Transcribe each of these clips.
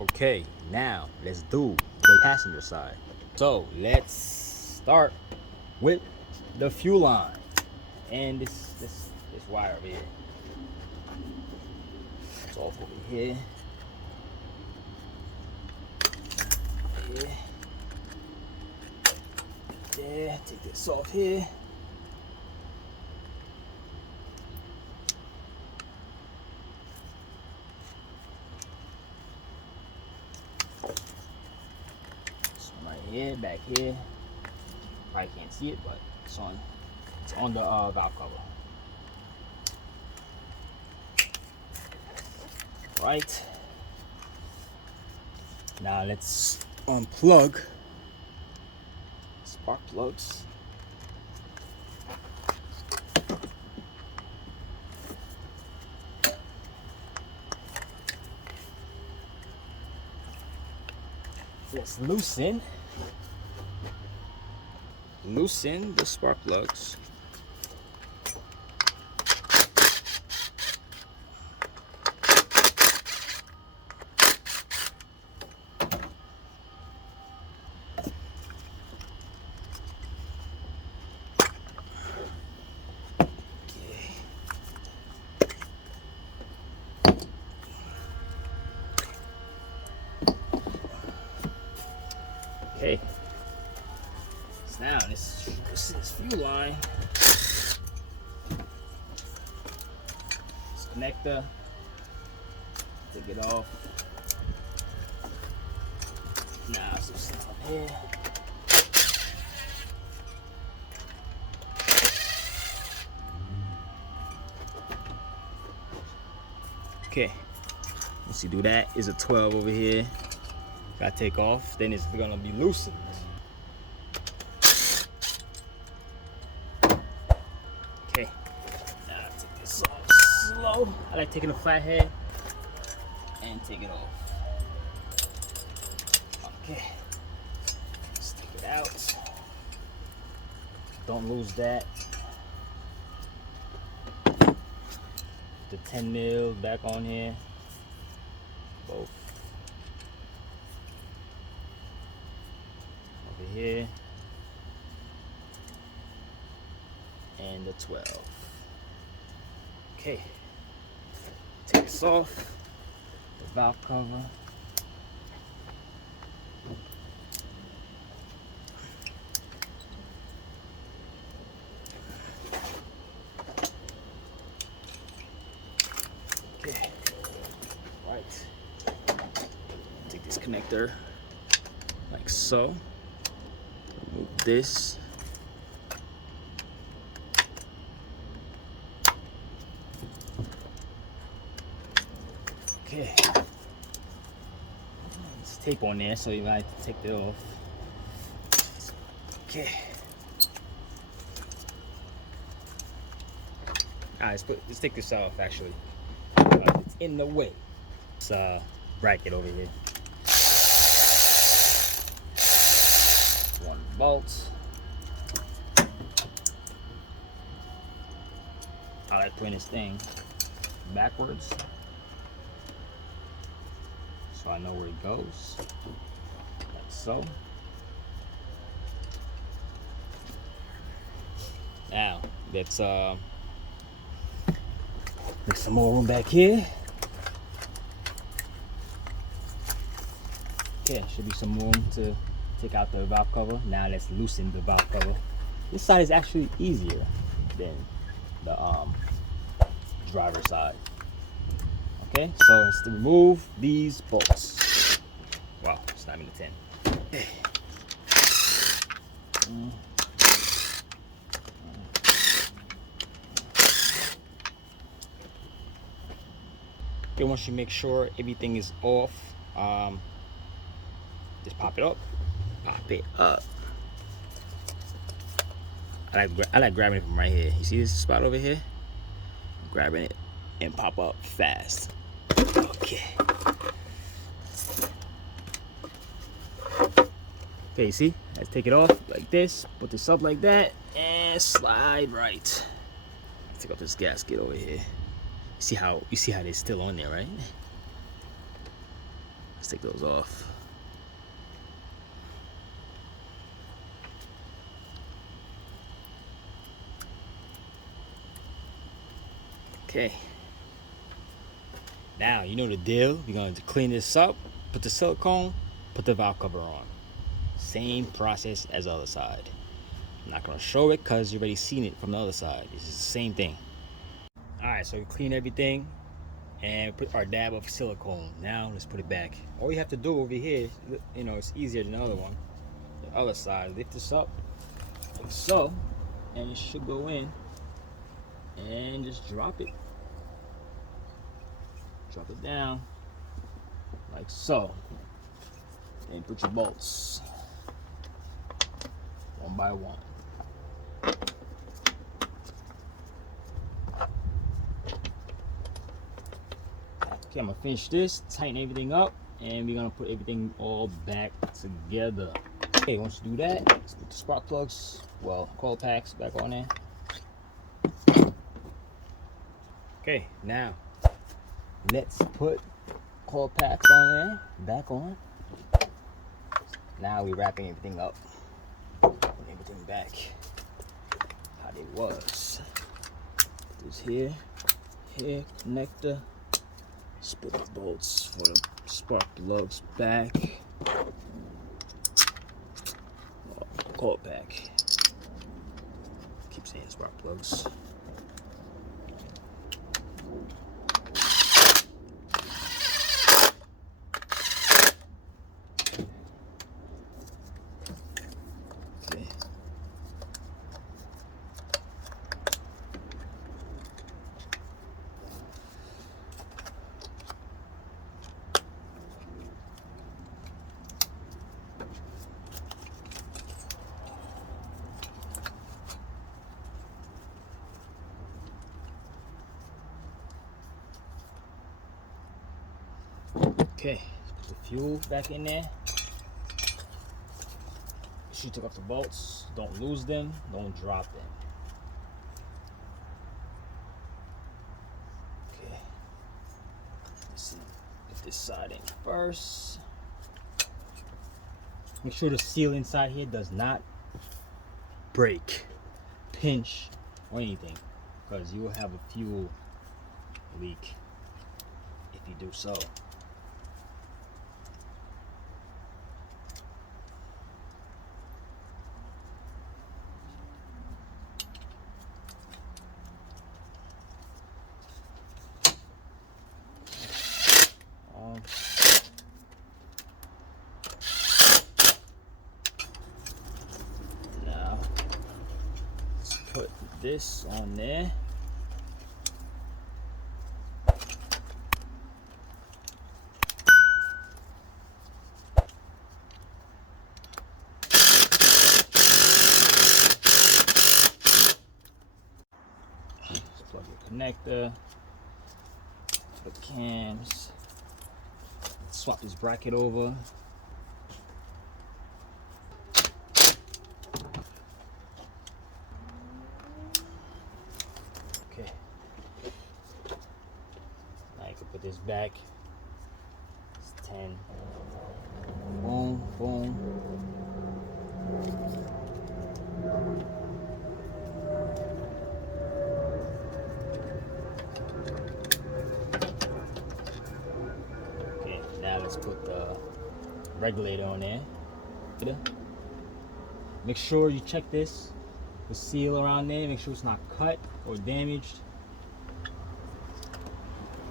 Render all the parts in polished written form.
Okay, now let's do the passenger side. So let's start with the fuel line and this wire over here. It's off over here. Yeah, take this off here. This one right here, back here. Probably can't see it, but it's on the valve cover. Right. Now let's unplug spark plugs. Let's loosen the spark plugs. Okay. So now this is fuel line. This connector. Take it off. Now some stuff on here. Okay. Once you do that, is a 12 over here. Gotta take off. Then it's gonna be loosened. Okay. Now take this off slow. I like taking a flathead and take it off. Okay. Let's take it out. Don't lose that. The 10 mil back on here. Both. Over here. And the 12. Okay. Take this off. The valve cover. Okay. Right. Take this connector like so. Remove this. Okay. There's tape on there, so you might have to take that off. Okay. Alright, let's take this off actually. It's in the way. It's bracket over here. One bolt. I like putting this thing backwards so I know where it goes. Like so. Now let's make some more room back here. Okay, should be some room to take out the valve cover. Now let's loosen the valve cover. This side is actually easier than the driver side. Okay, so let's remove these bolts. Wow, it's not even a 10. Okay. Okay, once you make sure everything is off, just pop it up. Pop it up. I like grabbing it from right here. You see this spot over here? Grabbing it and pop up fast. Okay. Okay, you see? Let's take it off like this. Put this up like that and slide right. Take off this gasket over here. You see how they're still on there, right? Let's take those off. Okay. Now, you know the deal. We're going to clean this up, put the silicone, put the valve cover on. Same process as the other side. I'm not going to show it because you've already seen it from the other side. It's just the same thing. Alright, so we clean everything and put our dab of silicone. Now, let's put it back. All you have to do over here, you know, it's easier than the other one. The other side, lift this up like so, and it should go in. And just drop it. Drop it down like so. And put your bolts one by one. Okay, I'm gonna finish this, tighten everything up, and we're gonna put everything all back together. Okay, once you do that, let's put the spark plugs, well, coil packs back on there. Okay, now let's put coil packs on there, back on. Now we're wrapping everything up, putting everything back how it was. Put this here, connector. Let's put the bolts for the spark plugs back. Coil pack. Keep saying spark plugs. Okay. Okay, let's put the fuel back in there. She took off the bolts. Don't lose them. Don't drop them. Okay. Let's see. Put this side in first. Make sure the seal inside here does not break, pinch, or anything, because you will have a fuel leak if you do so. Now let's put this on there. Plug your connector, put cams, swap this bracket over. Okay, now you can put this back. It's 10. Boom, boom. Now let's put the regulator on there. Make sure you check this, the seal around there, make sure it's not cut or damaged.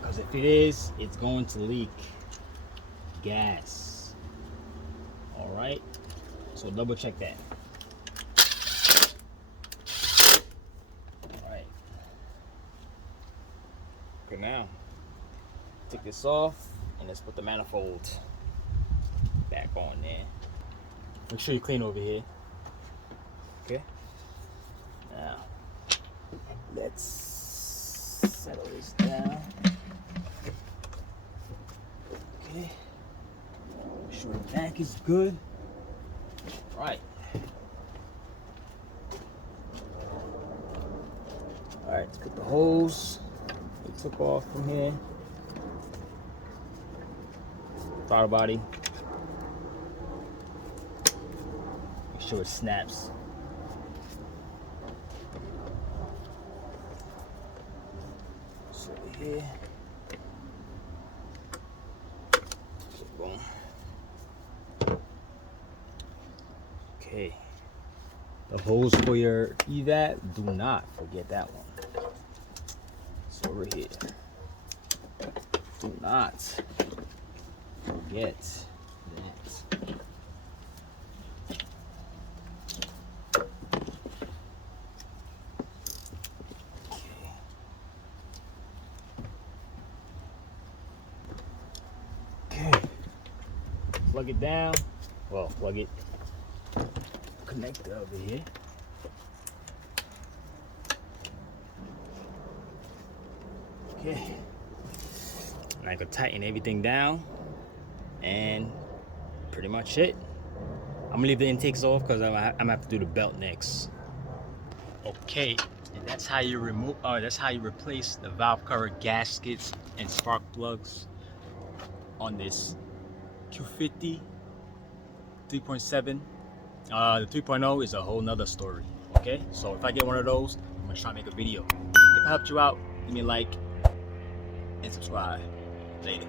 Because if it is, it's going to leak gas. Alright, so double check that. Alright. Okay, now take this off. And let's put the manifold back on there. Make sure you clean over here. Okay. Now, let's settle this down. Okay. Make sure the back is good. Right. Alright, let's put the hose we took off from here. throttle body. Make sure it snaps. So here. Boom. Okay. The hose for your evap, do not forget that one. So over here. Do not forget that. Okay. Plug it down. Well, plug it. Connector over here. Okay. And I can tighten everything down, and pretty much it. I'm gonna leave the intakes off because I'm gonna have to do the belt next. Okay, and that's how you remove. That's how you replace the valve cover gaskets and spark plugs on this Q50 3.7. The 3.0 is a whole nother story. Okay, so if I get one of those, I'm gonna try to make a video. If it helped you out, give me a like and subscribe. Later.